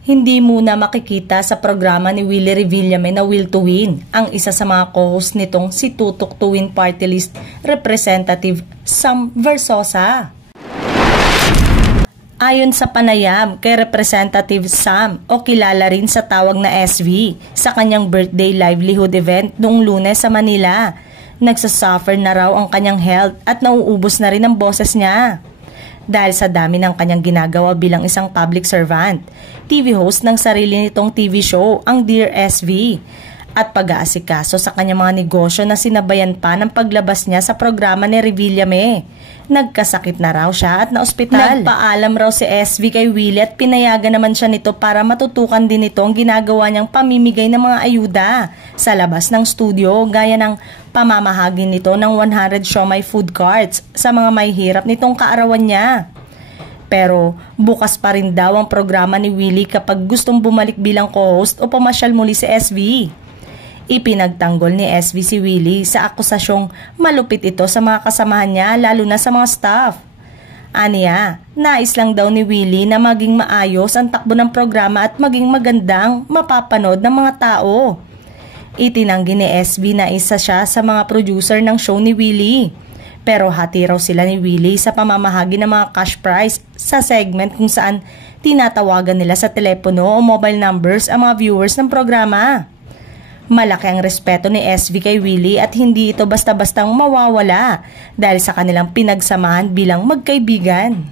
Hindi muna makikita sa programa ni Willie Revillame na Will to Win ang isa sa mga co-host nitong si Tutok to Win Party List Representative Sam Versosa. Ayon sa panayam kay Representative Sam o kilala rin sa tawag na SV sa kanyang birthday livelihood event noong Lunes sa Manila, nagsasuffer na raw ang kanyang health at nauubos na rin ang boses niya. Dahil sa dami ng kanyang ginagawa bilang isang public servant, TV host ng sarili nitong TV show ang Dear SV at pag-aasikaso sa kanyang mga negosyo na sinabayan pa ng paglabas niya sa programa ni Revillame. Nagkasakit na raw siya at naospital. Nagpaalam raw si SV kay Willie at pinayagan naman siya nito para matutukan din nito ang ginagawa niyang pamimigay ng mga ayuda sa labas ng studio gaya ng pamamahagi nito ng 100 siomai food carts sa mga may hirap nitong kaarawan niya. Pero bukas pa rin daw ang programa ni Willie kapag gustong bumalik bilang co-host o pamasyal muli si SV. Ipinagtanggol ni SV si Willie sa akusasyong malupit ito sa mga kasamahan niya lalo na sa mga staff. Aniya, nais lang daw ni Willie na maging maayos ang takbo ng programa at maging magandang mapapanood ng mga tao. Itinanggi ni SV na isa siya sa mga producer ng show ni Willie. Pero hati raw sila ni Willie sa pamamahagi ng mga cash prize sa segment kung saan tinatawagan nila sa telepono o mobile numbers ang mga viewers ng programa. Malaki ang respeto ni SV kay Willie at hindi ito basta-bastang mawawala dahil sa kanilang pinagsamahan bilang magkaibigan.